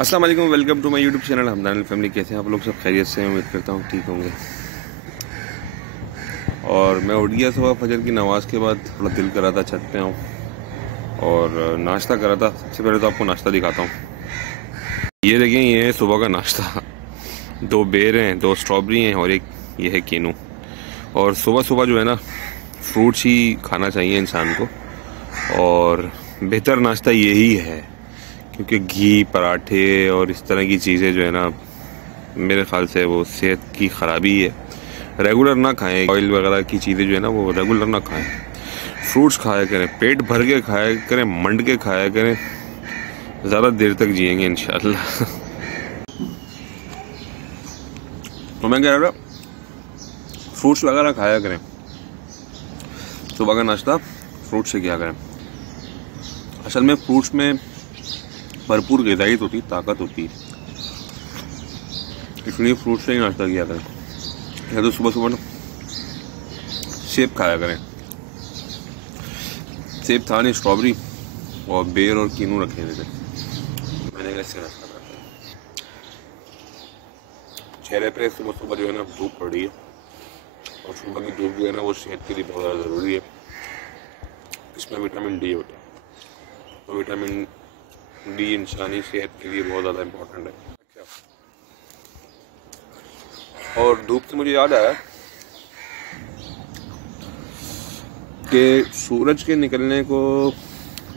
अस्सलाम वालेकुम, welcome to my YouTube channel Hamdan family. कैसे हैं आप लोग? सब खैरियत से? उम्मीद करता हूँ ठीक होंगे। और मैं उठ गया सुबह फजर की नमाज के बाद। थोड़ा दिल करा था छत पे आऊँ और नाश्ता करा था। सबसे पहले तो आपको नाश्ता दिखाता हूँ। ये देखिए, ये है सुबह का नाश्ता। 2 बेर हैं, 2 स्ट्रॉबेरी हैं और एक ये है कीनू। और सुबह सुबह जो है ना, फ्रूट्स ही खाना चाहिए इंसान को। और बेहतर नाश्ता यही है, क्योंकि घी, पराठे और इस तरह की चीज़ें जो है ना, मेरे ख्याल से वो सेहत की ख़राबी है। रेगुलर ना खाएं। ऑयल वगैरह की चीज़ें जो है ना, वो रेगुलर ना खाएं। फ्रूट्स खाया करें, पेट भर के खाया करें, मंड के खाया करें। ज़्यादा देर तक जिएंगे इंशाल्लाह। तो मैं कह रहा, फ्रूट्स वगैरह खाया करें। सुबह का नाश्ता फ्रूट से किया करें। असल में फ्रूट्स में भरपूर ग़िज़ाइयत होती, ताकत होती है, इसलिए फ्रूट से ही नाश्ता किया करें। या तो सुबह सुबह ना सेब खाया करें। सेब था नहीं, स्ट्रॉबेरी और बेर और कीनू रखे हुए थे। मैंने कैसे नाश्ता करता। चेहरे पे सुबह सुबह जो है ना धूप पड़ रही है, और सुबह की धूप जो है ना वो सेहत के लिए बहुत ज़्यादा ज़रूरी है। इसमें विटामिन डी होता है, तो विटामिन डी इंसानी सेहत के लिए बहुत ज़्यादा इम्पोर्टेंट है। और धूप से मुझे याद आया कि सूरज के निकलने को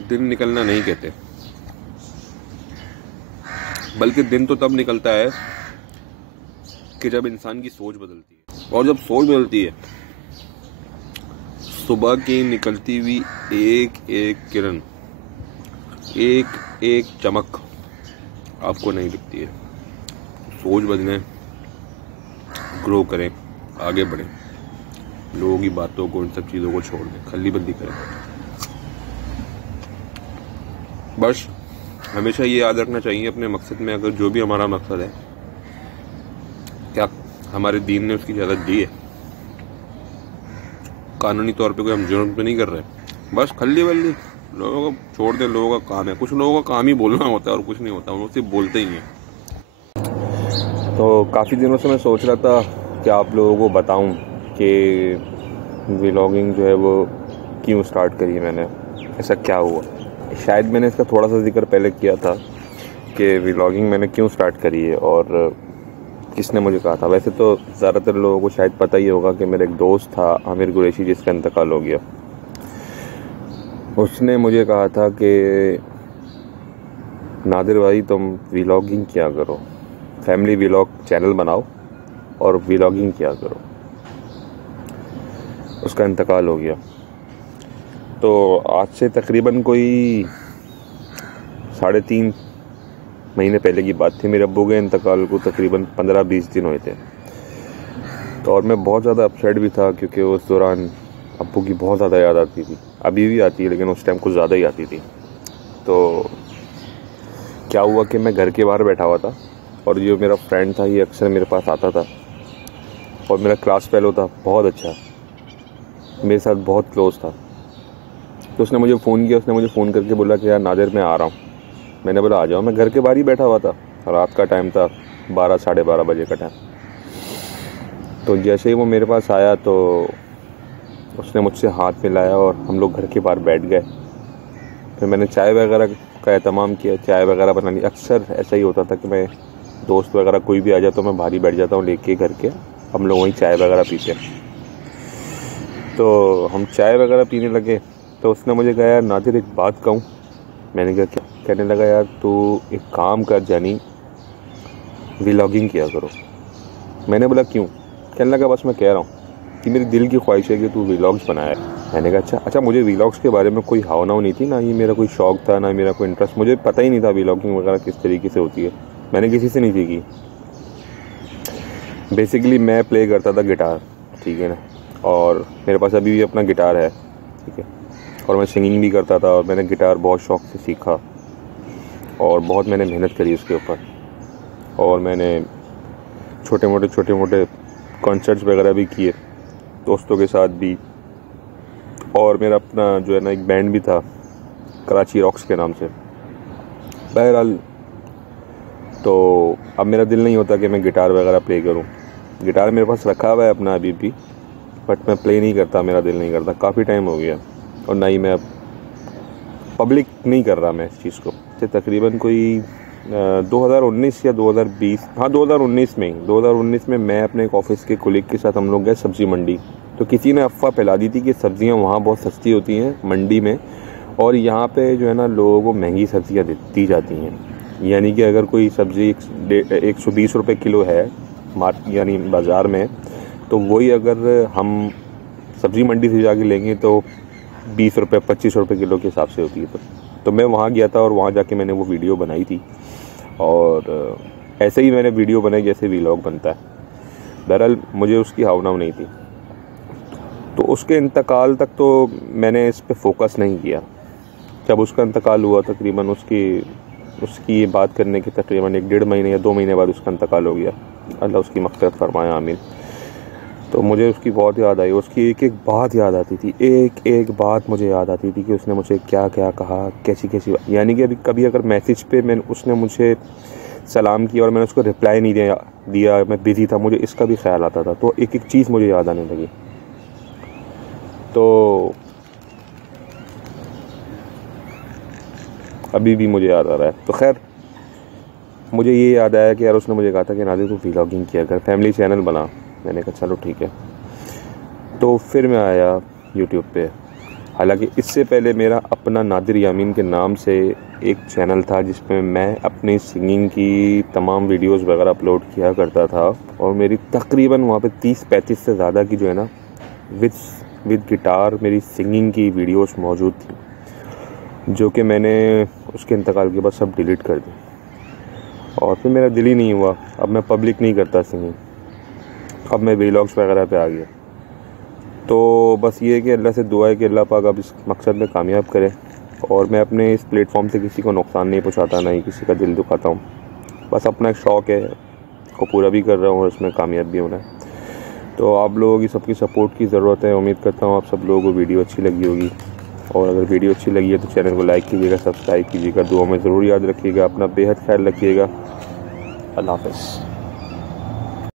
दिन निकलना नहीं कहते, बल्कि दिन तो तब निकलता है कि जब इंसान की सोच बदलती है। और जब सोच बदलती है, सुबह की निकलती हुई एक एक किरण, एक एक चमक आपको नहीं दिखती है। सोच बदलें, ग्रो करें, आगे बढ़ें, लोगों की बातों को, इन सब चीज़ों को छोड़ दें, खल्ली बंदी करें। बस हमेशा ये याद रखना चाहिए अपने मकसद में, अगर जो भी हमारा मकसद है, क्या हमारे दीन ने उसकी इजाज़त दी है। कानूनी तौर पे कोई हम जुर्म तो नहीं कर रहे, बस खल्ली बल्ली लोगों को छोड़ दें। लोगों का काम है, कुछ लोगों का काम ही बोलना होता है और कुछ नहीं होता, वो सिर्फ बोलते ही हैं। तो काफ़ी दिनों से मैं सोच रहा था कि आप लोगों को बताऊं कि व्लॉगिंग जो है वो क्यों स्टार्ट करी मैंने, ऐसा क्या हुआ। शायद मैंने इसका थोड़ा सा जिक्र पहले किया था कि व्लॉगिंग मैंने क्यों स्टार्ट करी है और किसने मुझे कहा था। वैसे तो ज़्यादातर लोगों को शायद पता ही होगा कि मेरा एक दोस्त था आमिर कुरैशी, जिसका इंतकाल हो गया। उसने मुझे कहा था कि नादिर भाई तुम व्लॉगिंग किया करो, फैमिली व्लॉग चैनल बनाओ और व्लॉगिंग किया करो। उसका इंतकाल हो गया। तो आज से तकरीबन कोई 3.5 महीने पहले की बात थी। मेरे अब्बू के इंतकाल को तकरीबन 15-20 दिन हुए थे। तो और मैं बहुत ज़्यादा अपसेट भी था, क्योंकि उस दौरान अब्बू की बहुत ज़्यादा याद आती थी। अभी भी आती है, लेकिन उस टाइम कुछ ज़्यादा ही आती थी। तो क्या हुआ कि मैं घर के बाहर बैठा हुआ था, और जो मेरा फ्रेंड था ये अक्सर मेरे पास आता था, और मेरा क्लास फेलो था, बहुत अच्छा, मेरे साथ बहुत क्लोज था। तो उसने मुझे फ़ोन किया। उसने मुझे फ़ोन करके बोला कि यार नादिर मैं आ रहा हूँ। मैंने बोला आ जाओ। मैं घर के बाहर ही बैठा हुआ था, रात का टाइम था, 12-12:30 बजे का टाइम। तो जैसे ही वो मेरे पास आया तो उसने मुझसे हाथ मिलाया और हम लोग घर के बाहर बैठ गए। फिर मैंने चाय वगैरह का एहतमाम किया, चाय वगैरह बना ली। अक्सर ऐसा ही होता था कि मैं दोस्त वगैरह कोई भी आ जाए तो मैं बाहर ही बैठ जाता हूँ लेके घर के, हम लोग वहीं चाय वगैरह पीते हैं। तो हम चाय वगैरह पीने लगे तो उसने मुझे कहा यार नादिर एक बात कहूँ। मैंने कहा क्या? कहने लगा यार तू एक काम कर जानी, व्लॉगिंग किया करो। मैंने बोला क्यों? कहने लगा बस मैं कह रहा हूँ कि मेरी दिल की ख्वाहिश है कि तू व्लॉग्स बनाए। मैंने कहा अच्छा। मुझे व्लॉग्स के बारे में कोई हाव नहीं थी, ना ये मेरा कोई शौक़ था, ना मेरा कोई इंटरेस्ट। मुझे पता ही नहीं था व्लॉगिंग वगैरह किस तरीके से होती है। मैंने किसी से नहीं सीखी। बेसिकली मैं प्ले करता था गिटार, ठीक है ना, और मेरे पास अभी भी अपना गिटार है, ठीक है। और मैं सिंगिंग भी करता था, और मैंने गिटार बहुत शौक़ से सीखा और बहुत मैंने मेहनत करी उसके ऊपर। और मैंने छोटे मोटे कॉन्सर्ट्स वगैरह भी किए दोस्तों के साथ भी। और मेरा अपना जो है ना एक बैंड भी था, कराची रॉक्स के नाम से। बहरहाल तो अब मेरा दिल नहीं होता कि मैं गिटार वगैरह प्ले करूं। गिटार मेरे पास रखा हुआ है अपना अभी भी, बट मैं प्ले नहीं करता, मेरा दिल नहीं करता, काफ़ी टाइम हो गया। और ना ही मैं पब्लिक नहीं कर रहा मैं इस चीज़ को। तकरीबन कोई 2019 या 2020, हाँ 2019 में मैं अपने एक ऑफिस के कुलीग के साथ हम लोग गए सब्ज़ी मंडी। तो किसी ने अफवाह फैला दी थी कि सब्ज़ियाँ वहाँ बहुत सस्ती होती हैं मंडी में, और यहाँ पे जो है ना लोगों को महंगी सब्ज़ियाँ दी जाती हैं। यानी कि अगर कोई सब्ज़ी 120 रुपये किलो है यानी बाज़ार में, तो वही अगर हम सब्ज़ी मंडी से जाके लेंगे तो 20 रुपये 25 रुपये किलो के हिसाब से होती है। तो मैं वहाँ गया था और वहाँ जाके मैंने वो वीडियो बनाई थी, और ऐसे ही मैंने वीडियो बनाई जैसे व्लॉग बनता है। बहरहाल मुझे उसकी हावनाव नहीं थी, तो उसके इंतकाल तक तो मैंने इस पे फोकस नहीं किया। जब उसका इंतकाल हुआ तकरीबन उसकी बात करने के तकरीबन 1-1.5 महीने या 2 महीने बाद उसका इंतकाल हो गया। अल्लाह उसकी मग़फ़िरत फरमाए, आमीन। तो मुझे उसकी बहुत याद आई, उसकी एक एक बात याद आती थी, एक एक बात मुझे याद आती थी कि उसने मुझे क्या क्या कहा, कैसी कैसी बात। यानी कि अभी कभी अगर मैसेज पे उसने मुझे सलाम किया और मैंने उसको रिप्लाई नहीं दिया, मैं बिज़ी था, मुझे इसका भी ख्याल आता था। तो एक एक चीज़ मुझे याद आने लगी। तो अभी भी मुझे याद आ रहा है। तो खैर मुझे ये याद आया कि यार उसने मुझे कहा था कि नादिर तू व्लॉगिंग किया कर, फैमिली चैनल बना। मैंने कहा चलो ठीक है। तो फिर मैं आया यूट्यूब पे। हालांकि इससे पहले मेरा अपना नादिर यामीन के नाम से एक चैनल था जिसमें मैं अपनी सिंगिंग की तमाम वीडियोस वगैरह अपलोड किया करता था, और मेरी तकरीबन वहाँ पे 30-35 से ज़्यादा की जो है ना विद गिटार मेरी सिंगिंग की वीडियोस मौजूद थी, जो कि मैंने उसके इंतकाल के बाद सब डिलीट कर दी। और फिर मेरा दिल ही नहीं हुआ, अब मैं पब्लिक नहीं करता सिंगिंग, अब मैं व्लॉग्स वगैरह पे आ गया। तो बस ये है कि अल्लाह से दुआ है कि अल्लाह पाक अब इस मकसद में कामयाब करे, और मैं अपने इस प्लेटफॉर्म से किसी को नुकसान नहीं पहुंचाता, ना ही किसी का दिल दुखाता हूँ। बस अपना एक शौक़ है को पूरा भी कर रहा हूँ और इसमें कामयाब भी होना है। तो आप लोगों की सबकी सपोर्ट की ज़रूरत है। उम्मीद करता हूँ आप सब लोगों को वीडियो अच्छी लगी होगी, और अगर वीडियो अच्छी लगी है तो चैनल को लाइक कीजिएगा, सब्सक्राइब कीजिएगा, दुआ में ज़रूर याद रखिएगा, अपना बेहद ख्याल रखिएगा। अल्लाह हाफ़िज़।